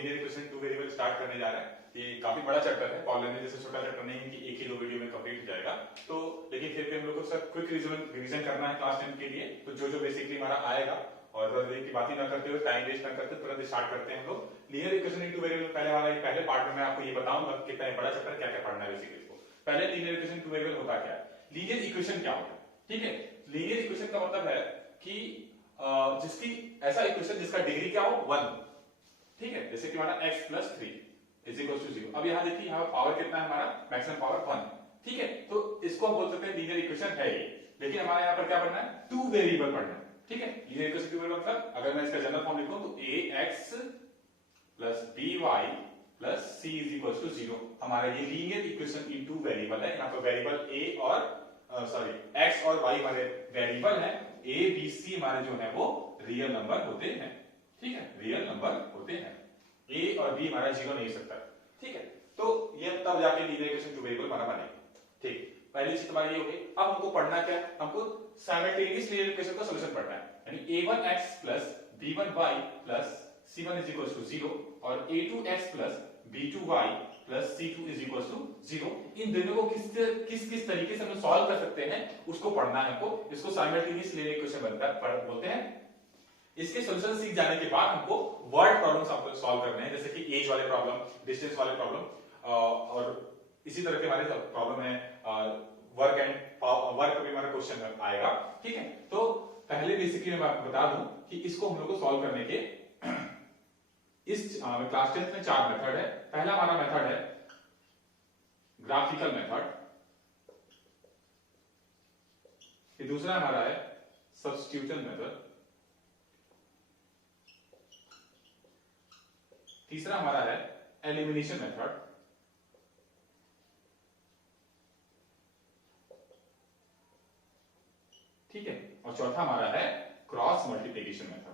Linear equation two variable start करने जा रहे हैं। ये काफी बड़ा चैप्टर है, पॉल लेने जैसे छोटा चैप्टर नहीं है कि एक ही दो वीडियो में कंप्लीट हो जाएगा। तो लेकिन फिर भी हम लोग को सर क्विक रिवीजन करना है क्लास 10 के लिए। तो जो जो बेसिकली हमारा आएगा और की बात ही ना करते हुए, टाइम वेस्ट ना करते तुरंत स्टार्ट करते हैं हम लोग। लीनियर इक्वेशन इनटू वेरिएबल पहले वाला पहले पार्ट में मैं आपको ये बताऊंगा कितना बड़ा चैप्टर क्या क्या पढ़ना है बेसिकली इसको। पहले लीनियर इक्वेशन टू वेरिएबल होता क्या है, लीनियर इक्वेशन क्या होता है, ठीक है। लीनियर इक्वेशन का मतलब है कि जिसकी ऐसा इक्वेशन जिसका डिग्री क्या हो 1, ठीक है। जैसे कि हमारा x + 3 इज इक्वल टू 0। अब यहां देखिए यहाँ पावर कितना है हमारा, मैक्सिमम पावर 1, ठीक है। तो इसको हम बोल सकते हैं लीनियर इक्वेशन है ये। लेकिन हमारे यहाँ पर क्या पढ़ना है, टू वेरिएबल पढ़ना है, ठीक है। लीनियर इक्वेशन टू वेरिएबल मतलब अगर मैं इसका जनरल फॉर्म लिखूं तो ax + by + c is equal to 0। हमारा ये linear equation in two variable है। यहाँ पर वेरिएबल a और x और y हमारे वेरिएबल है। a b c हमारे जो है वो रियल नंबर होते हैं, ठीक है, रियल नंबर होते हैं। a और b हमारा 0 नहीं हो सकता, ठीक है। तो ये तब जाके लीनियर इक्वेशन टू वेरिएबल हमारा बनेगा, ठीक। पहली चीज हमारी ये हो गई। अब हमको पढ़ना क्या है, हमको साइमल्टेनियस लीनियर इक्वेशन का सॉल्यूशन पढ़ना है। यानी a1x + b1y + c1 is equal to 0 और a2x + b2y + c2 is equal to 0। इन दोनों को किस तरीके से हम सॉल्व कर सकते हैं उसको पढ़ना है हमको। इसको साइमल्टेनियस लीनियर इक्वेशन बोलते हैं। इसके सॉल्यूशन सीख जाने के बाद हमको वर्ड प्रॉब्लम सॉल्व करने हैं, जैसे कि एज वाले प्रॉब्लम, डिस्टेंस वाले प्रॉब्लम और इसी तरह के हमारे प्रॉब्लम है वर्क भी हमारा क्वेश्चन आएगा, ठीक है। तो पहले बेसिकली मैं आपको बता दूं कि इसको हम लोग को सॉल्व करने के इस क्लास 10 में 4 मेथड है। पहला हमारा मेथड है ग्राफिकल मेथड, दूसरा हमारा है सब्स्टिट्यूशन मेथड, तीसरा हमारा है एलिमिनेशन मेथड, ठीक है, और चौथा हमारा है क्रॉस मल्टीप्लिकेशन मेथड।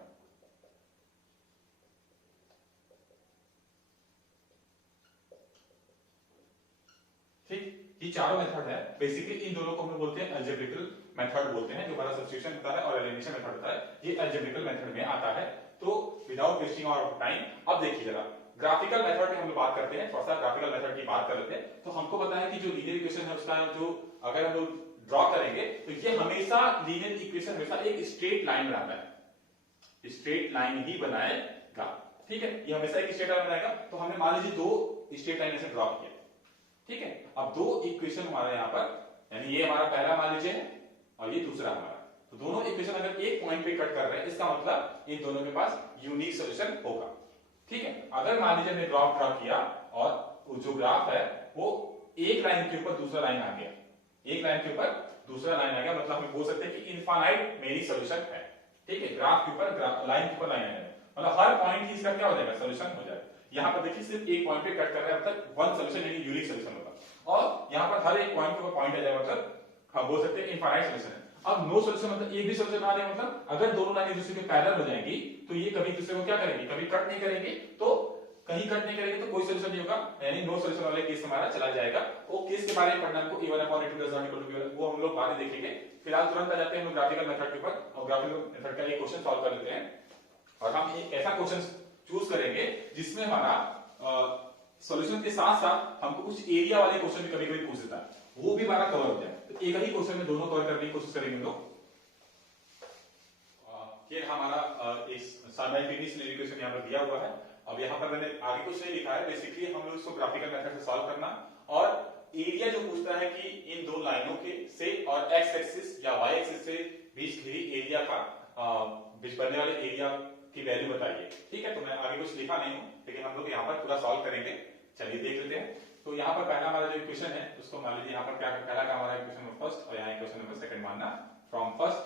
ठीक, ये चारों मेथड है। बेसिकली इन दोनों को हम बोलते हैं अलजेब्रिकल मेथड बोलते हैं, जो हमारा सब्स्टिट्यूशन होता है और एलिमिनेशन मेथड होता है, ये अलजेब्रिकल मेथड में आता है। तो विदाउट वेस्टिंग आवर टाइम अब देखिए जरा ग्राफिकल मेथड की हम लोग बात करते हैं, थोड़ा सा ग्राफिकल मेथड की बात कर लेते हैं। तो हमको पता है कि जो लीनियर इक्वेशन है उसका जो अगर हम लोग ड्रॉ करेंगे तो ये हमेशा लीनियर इक्वेशन हमेशा एक स्ट्रेट लाइन बनाता है, स्ट्रेट लाइन ही बनाएगा, ठीक है। ये हमेशा एक स्ट्रेट लाइन बनाएगा। तो हमने मान लीजिए दो स्ट्रेट लाइन ऐसे ड्रॉ किया, ठीक है। अब दो इक्वेशन हमारे यहाँ पर, यानी ये हमारा पहला मान लीजिए और ये दूसरा हमारा, तो दोनों इक्वेशन अगर एक पॉइंट पे कट कर रहे हैं इसका मतलब इन दोनों के पास यूनिक सॉल्यूशन होगा, ठीक है। अगर मान लीजिए हमने ग्राफ ड्रॉ किया और जो ग्राफ है वो एक लाइन के ऊपर दूसरा लाइन आ गया, एक लाइन के ऊपर दूसरा लाइन आ गया, मतलब हम बोल सकते हैं कि इनफाइनाइट मेनी सॉल्यूशन है, ठीक है। ग्राफ के ऊपर लाइन के ऊपर लाइन आ गया, मतलब हर पॉइंट ही इसका क्या हो जाएगा, सॉल्यूशन हो जाएगा। यहाँ पर देखिए सिर्फ एक पॉइंट पे कट कर रहे हैं, मतलब वन सॉल्यूशन यानी यूनिक सॉल्यूशन होगा। और यहाँ पर हर एक पॉइंट के ऊपर पॉइंट आ जाएगा, मतलब हम बोल सकते हैं इनफाइनाइट सॉल्यूशन है। अब नो सॉल्यूशन मतलब एक भी सॉल्यूशन आ रहे हैं, मतलब अगर दोनों लाइन एक दूसरे के पैरेलल हो जाएंगी तो ये कभी दूसरे को क्या करेंगे, कभी कट नहीं करेंगे। तो कहीं कट नहीं करेंगे तो कोई सॉल्यूशन नहीं होगा, यानी नो सॉल्यूशन वाले केस हमारा चला जाएगा। वो केस के बारे में पढ़ना हमको a1/a2 वो हम लोग बाद में देखेंगे। फिलहाल तुरंत आ जाते हैं हम ग्राफिकल मेथड के ऊपर और ग्राफिकल मेथड का एक क्वेश्चन सॉल्व कर लेते हैं। और हम एक ऐसा क्वेश्चन चूज करेंगे जिसमें हमारा सॉल्यूशन के साथ साथ हमको कुछ एरिया वाले क्वेश्चन भी कभी कभी पूछ देता है, वो भी हमारा कवर हो जाए। तो एक ही क्वेश्चन में दोनों कवर करने की कोशिश करेंगे हम लोग। ये हमारा एक साइमल्टेनियस लीनियर इक्वेशन यहाँ पर दिया हुआ है। अब यहाँ पर मैंने आगे कुछ नहीं लिखा है, बेसिकली हम लोग इसको ग्राफिकल मेथड से सॉल्व करना और एरिया जो पूछता है कि इन दो लाइनों के से और एक्स एक्सिस या वाई एक्सिस से बीच घिरी एरिया का बीच बनने वाले एरिया की वैल्यू बताइए, ठीक है। तो मैं आगे कुछ लिखा नहीं हूं, लेकिन हम लोग यहाँ पर पूरा सॉल्व करेंगे। चलिए देख लेते हैं। तो यहाँ पर पहला हमारा जो इक्वेशन है उसको मान लीजिए यहाँ पर क्या पहला का हमारा इक्वेशन नंबर फर्स्ट और यहाँ इक्वेशन नंबर सेकंड मानना। From first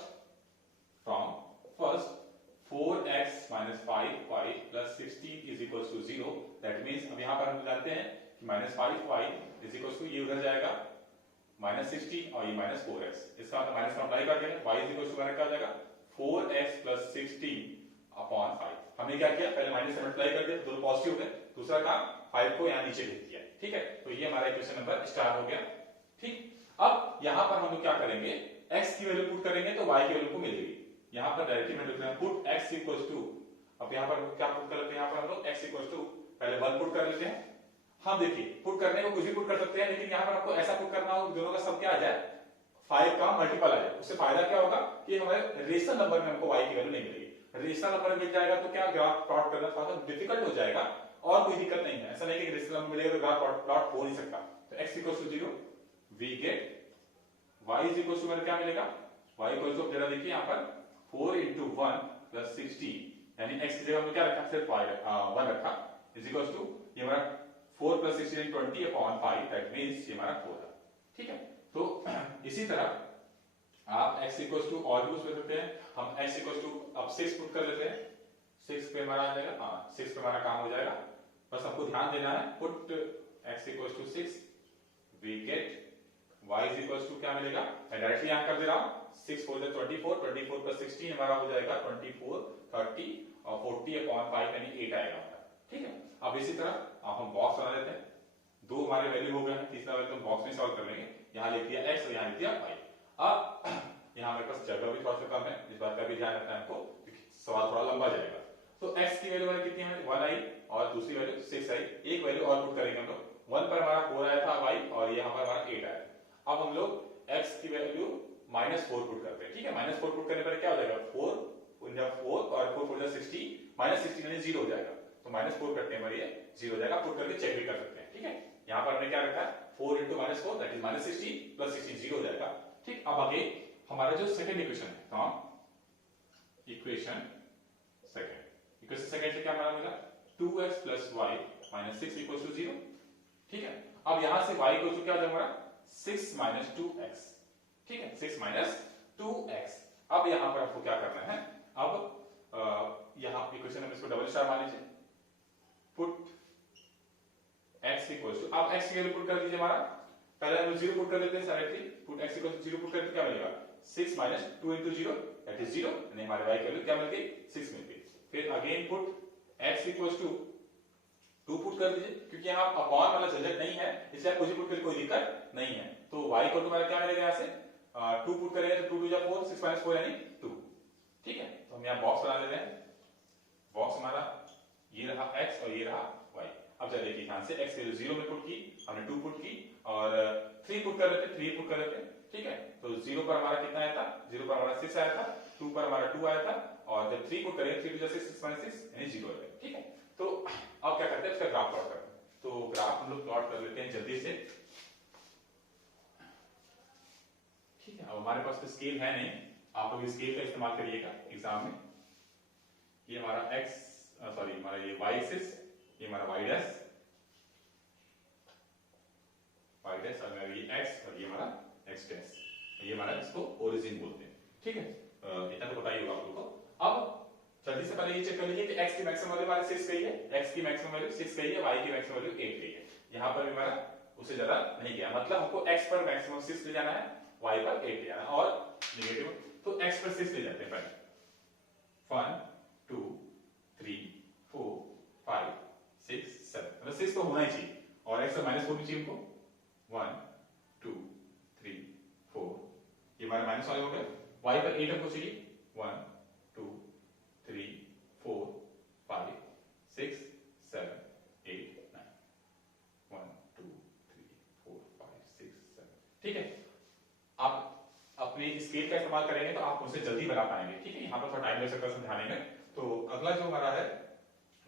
4x - 5y + 16 is equal to 0। That means अब यहाँ पर हम जानते हैं कि -5y इज इक्वल टू ये उधर जाएगा -16 और ये -4x, इसका मतलब माइनस का अप्लाई कर देंगे। y इज इक्वल टू क्या हो जाएगा 4x + 16/5। हमने क्या किया, पहले माइनस से मल्टीप्लाई कर दिया, दोनों पॉजिटिव हो गए। दूसरा काम 5 को यहाँ नीचे लिख दिया, ठीक है। तो ये हमारा इक्वेशन नंबर स्टार हो गया, ठीक। अब यहाँ पर हम लोग क्या करेंगे, x की वैल्यू पुट करेंगे तो y की वैल्यू को मिलेगी। यहाँ पर डायरेक्टली मैं लिख रहा हूं पुट x इक्वल्स टू, अब यहाँ पर क्या पुट कर लेते हैं, यहाँ पर हम लोग x इक्वल्स टू पहले 1 पुट कर लेते हैं। हम देखिए पुट करने को कुछ भी पुट कर सकते हैं, लेकिन यहाँ पर आपको ऐसा पुट करना हो दोनों का सब क्या आ जाए 5 का मल्टीपल आ जाए। उससे फायदा क्या होगा कि हमारे रेशनल नंबर में हमको y की वैल्यू नहीं मिलेगी। रेशनल नंबर मिल जाएगा तो क्या ग्राफ प्लॉट करना थोड़ा सा डिफिकल्ट हो जाएगा, और कोई दिक्कत नहीं है। ऐसा नहीं कि रेशनल नंबर मिलेगा तो ग्राफ प्लॉट हो नहीं सकता। तो x equals to 0 we get y is equals to मेरा क्या मिलेगा, y इक्वल्स टू जरा देखिए यहाँ पर 4 into 1 plus 60, यानी x की जगह हमने क्या रखा, सिर्फ 1 रखा, इज इक्वल्स टू ये हमारा 4 plus 60 20 upon 5, दैट मींस ये हमारा 4 है। ठीक है, तो इसी तरह आप x इक्वल्स टू और भी यूज कर सकते हैं। हम x इक्वल्स टू अब 6 पुट कर लेते हैं, 6 पे हमारा आ जाएगा, हाँ 6 पे हमारा काम हो जाएगा। बस आपको ध्यान देना है, put x equals to 6 we get y is equals to क्या मिलेगा, मैं डायरेक्टली यहां कर दे रहा हूं, 6 4 24, 24 प्लस 16 हमारा हो जाएगा 24, 30 और 40 अपॉन 5 यानी 8 आएगा हमारा। ठीक है, अब इसी तरह अब हम बॉक्स बना लेते हैं। दो हमारे वैल्यू हो गए हैं, तीसरा वैल्यू हम बॉक्स में सॉल्व कर लेंगे। यहां लिख दिया x और यहां लिख दिया y। अब यहां मेरे पास जगह भी थोड़ा सा कम है, इस बात का भी ध्यान रखना है हमको, क्योंकि सवाल थोड़ा लंबा जाएगा। तो x की वैल्यू कितनी है, 1 आई और दूसरी वैल्यू 6 आई। एक वैल्यू और पुट करेंगे हम लोग, 1 पर हमारा 4 आया था y और यहां पर हमारा 8 आया। अब हम लोग x की वैल्यू -4 पुट करते हैं। ठीक है, -4 पुट करने पर क्या हो जाएगा, 4 और 4 4 60, -16 यानी 0 हो जाएगा। तो -4 करते हैं, ये 0 हो जाएगा। पुट करके चेक भी कर सकते हैं। ठीक है, यहां पर हमने क्या रखा है, 4 into -4 दैट इज -16 प्लस 16 0 हो जाएगा। ठीक, अब आगे हमारा जो सेकंड इक्वेशन है, तो इक्वेशन सेकंड से क्या हमारा मिला, 2x plus y minus 6 equals to 0। ठीक है, अब यहां से y इक्वल टू क्या हो जाएगा हमारा 6 minus 2x। ठीक है, 6 minus 2x। अब यहां पर आपको क्या करना है, अब यहां इक्वेशन में इसको डबल स्टार मान लीजिए, पुट x इक्वल्स टू, अब x की वैल्यू पुट कर दीजिए हमारा, पहले हम 0 पुट कर लेते हैं directly. Put x equals to 0 put करके क्या मिलेगा, 6 minus 2 into 0 दैट इज 0, यानी हमारे y की वैल्यू क्या मिल गई, 6 मिल गई। फिर again put x equals to 2 put कर दीजिए, क्योंकि यहां अपॉन वाला झंझट नहीं है, इसलिए कुछ पुट करके कोई दिक्कत नहीं है। तो y इक्वल टू हमारा क्या मिलेगा, यहां से 2 पुट करेंगे तो 2 2 जा 4, 6 minus 4 यानी 2। ठीक है, तो हम यहां बॉक्स बना लेते हैं। बॉक्स हमारा ये रहा x और ये रहा y। अब जरा देखिए, यहां से x की वैल्यू 0 में पुट की, हमने 2 पुट की, और 3 पुट कर लेते हैं, 3 पुट कर लेते हैं। ठीक है, तो 0 पर हमारा कितना आया था, 0 पर हमारा 6 आया था, 2 पर हमारा 2 आया था, और जब 3 पुट करेंगे 3 2 जा 6, 6 minus 6 यानी 0 आएगा। ठीक है, तो अब क्या करते हैं, इसका ग्राफ प्लॉट करते हैं। तो ग्राफ हम लोग प्लॉट कर लेते हैं जल्दी से। ठीक है, अब हमारे पास तो स्केल है नहीं, आप लोग स्केल का इस्तेमाल करिएगा एग्जाम में। ये हमारा हमारा ये y एक्सिस, ये हमारा y डैश, और ये x और ये हमारा x डैश, ये हमारा इसको ओरिजिन बोलते हैं। ठीक है, इतना तो पता ही होगा आप लोगों को। अब जल्दी से पहले ये चेक कर लीजिए कि x की मैक्सिमम वैल्यू हमारे 6 गई है, x की मैक्सिमम वैल्यू 6 गई है, y की मैक्सिमम वैल्यू 8 गई है। यहां पर भी हमारा उससे ज्यादा नहीं गया, मतलब हमको x पर मैक्सिमम 6 ले जाना है, y पर 8 ले जाना है, और नेगेटिव तो x पर 6 ले जाते हैं पहले। 1 2 3 4 5 6 7, मतलब 6 तो होना ही चाहिए, और x पर -4 भी चाहिए हमको। 1 2 3 4, ये हमारा माइनस वाले हो गए। y पर 8 हमको चाहिए, 1 2 3 4 5 6 7 8 9, 1 2 3 4 5 6 7। ठीक है, आप अपने स्केल का इस्तेमाल करेंगे तो आप उसे जल्दी बना पाएंगे। ठीक है, यहाँ पर थोड़ा टाइम लग सकता है समझाने में। तो अगला जो हमारा है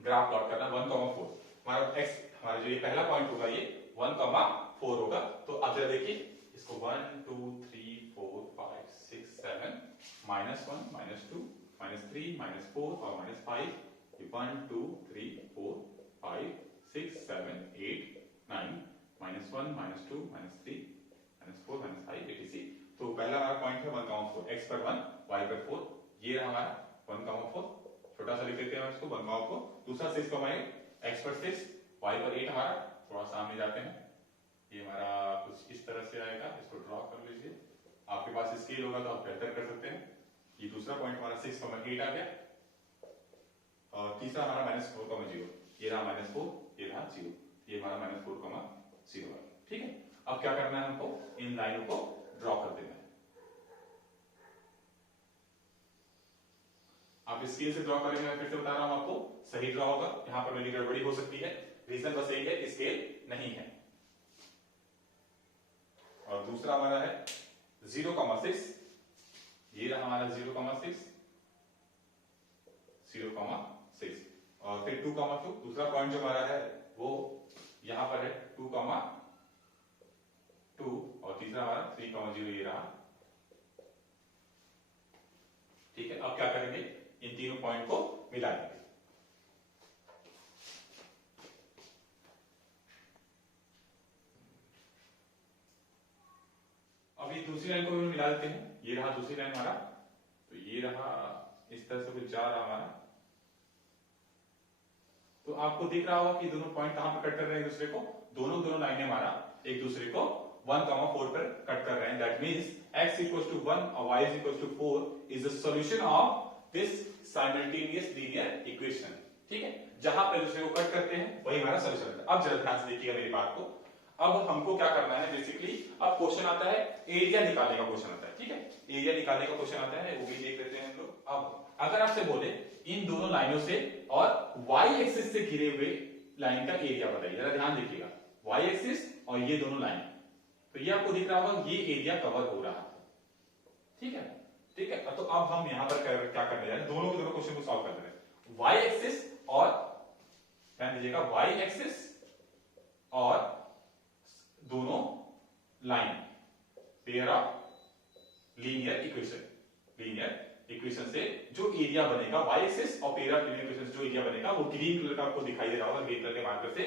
ग्राफ प्लॉट करना, 1,4 हमारा x, हमारा जो ये पहला पॉइंट होगा ये 1,4 होगा। तो अब जरा देखिए इसको 1 2 3 4 5 6 7 -1 -2 -3 -4 और -5, ये 1 2 3 4 5 6 7 8 9 -1 -2 -3 -4 -5 etc। तो पहला हमारा पॉइंट है 1,4, x पर 1 y पर 4, ये रहा हमारा 1,4, छोटा सा लिख लेते हैं इसको 1,4। दूसरा 6,8, x पर 6 y पर 8, हमारा थोड़ा सामने जाते हैं, ये हमारा कुछ इस तरह से आएगा, इसको ड्रॉ कर लीजिए। आपके पास स्केल होगा तो आप बेहतर कर सकते हैं। ये दूसरा पॉइंट हमारा 6,8 आ गया, और तीसरा हमारा -4,0, ये रहा -4, ये रहा 0, ये हमारा -4,0 है। ठीक है, अब क्या करना है, हमको इन लाइनों को ड्रॉ कर देना है। आप स्केल से ड्रॉ करेंगे, मैं फिर से बता रहा हूं आपको, सही ड्रॉ होगा। यहां पर मेरी गड़बड़ी हो सकती है, रीजन बस यही है स्केल नहीं है। और दूसरा हमारा है 0,6, ये रहा हमारा 0,6, 0,6 और फिर 2,2। दूसरा पॉइंट जो हमारा है वो यहां पर है 2,2 और तीसरा हमारा 3,0 ये रहा। ठीक है, अब क्या करेंगे, इन तीनों पॉइंट को मिला देंगे। अब ये दूसरी लाइन को भी मिला देते हैं। ये रहा दूसरी लाइन हमारा, तो ये रहा, इस तरह से कुछ जा रहा हमारा। तो आपको दिख रहा होगा कि दोनों पॉइंट कहां पर कट कर रहे हैं एक दूसरे को, दोनों लाइनें हमारा एक दूसरे को 1,4 पर कट कर रहे हैं। That means x equals to 1 और y is equals to 4 is the solution of this simultaneous linear equation। ठीक है, जहां पर दूसरे को कट करते हैं वही हमारा सॉल्यूशन है। अब जरा ध्यान से देखिएगा मेरी बात को। अब हमको क्या करना है बेसिकली, अब क्वेश्चन आता है एरिया निकालने का क्वेश्चन आता है। ठीक है, एरिया निकालने का क्वेश्चन आता है, वो भी देख लेते हैं हम लोग। अब अगर आपसे बोले इन दोनों लाइनों से और y एक्सिस से घिरे हुए लाइन का एरिया बताइए, जरा ध्यान देखिएगा, y एक्सिस और ये दोनों लाइन, तो ये आपको दिख रहा होगा ये एरिया कवर हो रहा है। ठीक है, ठीक है। तो अब हम यहां पर क्या करने जा रहे हैं, दोनों के दोनों क्वेश्चन को सॉल्व कर रहे हैं। y एक्सिस और ध्यान दीजिएगा y एक्सिस और दोनों line, pair of linear equation, linear equation से जो एरिया बनेगा y एक्सिस और पेयर ऑफ लीनियर इक्वेशन से जो एरिया बनेगा वो ग्रीन कलर का आपको दिखाई दे रहा होगा, ग्रीन कलर के मार्कर से।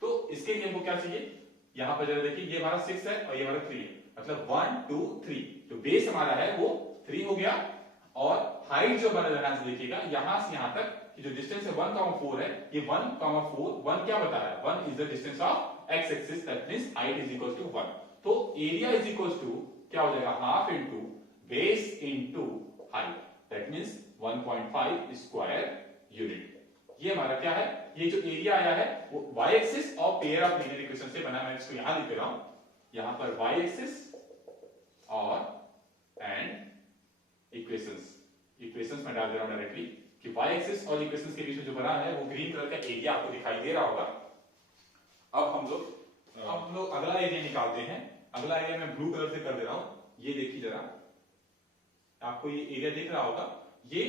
तो इसके लिए हमको क्या चाहिए, यहां पर जरा देखिए, ये हमारा 6 है और ये हमारा 3 है, मतलब 1 2 3, जो बेस हमारा है वो 3 हो गया। और हाइट जो हमारा ध्यान से देखिएगा, यहां से यहां तक कि जो डिस्टेंस है 1,4 है, ये 1,4, 1 क्या बता रहा है, 1 is the distance of x axis, that means height is equal to 1। तो एरिया इज इक्वल टू क्या हो जाएगा, half into base into height, that means 1.5 square unit. ये हमारा क्या है, ये जो एरिया आया है वो y एक्सिस और पेयर ऑफ लीनियर इक्वेशन से बना है। मैं इसको यहां लिख रहा हूं, यहां पर y एक्सिस और एंड इक्वेशंस में डाल दे रहा हूं डायरेक्टली कि y एक्सिस और इक्वेशंस के बीच में जो बना है वो ग्रीन कलर का एरिया आपको दिखाई दे रहा होगा। अब हम लोग अगला एरिया निकालते हैं। अगला एरिया मैं ब्लू कलर से कर दे रहा हूं, ये देखिए जरा, आपको ये एरिया दिख रहा होगा, ये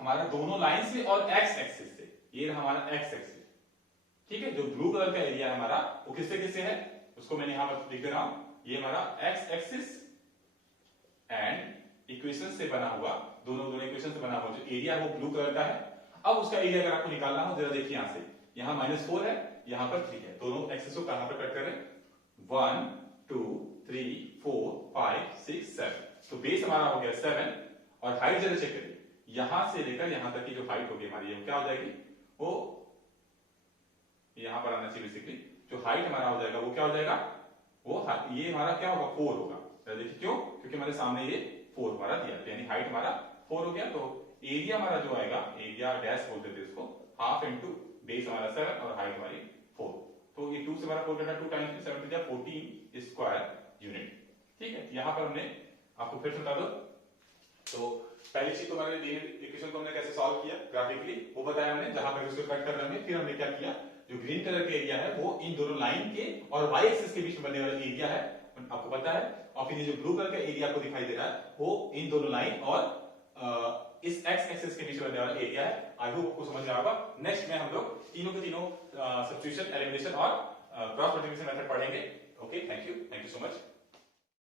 हमारा दोनों लाइन से और x एक्सिस से, ये रहा हमारा x एक्सिस। ठीक है, जो ब्लू कलर का एरिया है हमारा वो किससे किससे है, उसको मैंने यहां पर लिख दे रहा हूं, ये हमारा x एक्सिस एंड इक्वेशन से बना हुआ, दोनों इक्वेशन से बना हुआ जो एरिया है वो ब्लू कलर का है। अब उसका एरिया अगर आपको निकालना हो, जरा देखिए यहां से, यहां -4 है, यहां पर 3 है, दोनों एक्सिस को कहां पर कट कर रहे हैं, 1 2 3 4 5 6 7, तो बेस हमारा हो गया 7 और हाइट जरा चेक करिए, यहां से लेकर यहां तक की जो हाइट होगी हमारी, ये क्या हो जाएगी, वो यहां पर आना चाहिए बेसिकली, जो हाइट हमारा हो जाएगा वो क्या हो जाएगा, वो ये हमारा क्या होगा, 4 होगा। देखिए क्यों, क्योंकि हमारे सामने ये 4 हमारा दिया, यानी हाइट हमारा 4 हो गया। तो एरिया हमारा जो आएगा, एरिया डैश बोलते थे इसको, हाफ इनटू बेस हमारा 7 और हाइट हमारी 4, तो ये 2 से हमारा 4 कटा, 2 टाइम्स 7 टू 14 स्क्वायर यूनिट। ठीक है, यहां पर हमने आपको फिर से बता दो, तो पहली चीज तो हमारे लीनियर इक्वेशन को हमने कैसे सॉल्व किया ग्राफिकली, वो बताया हमने, जहां पर उसको कट कर रहे हैं। फिर हमने क्या किया, जो ग्रीन कलर का एरिया है वो इन दोनों लाइन के और y एक्सिस के बीच में बनने वाला एरिया है, आपको पता है। और फिर ये जो ब्लू कलर का एरिया आपको दिखाई दे रहा है वो इन दोनों लाइन और इस x एक्सिस के बीच में बनने वाला एरिया है। आई होप आपको समझ में आएगा। नेक्स्ट में हम लोग तीनों के तीनों सब्स्टिट्यूशन, एलिमिनेशन और क्रॉस मल्टीप्लिकेशन मेथड पढ़ेंगे। Okay, thank you.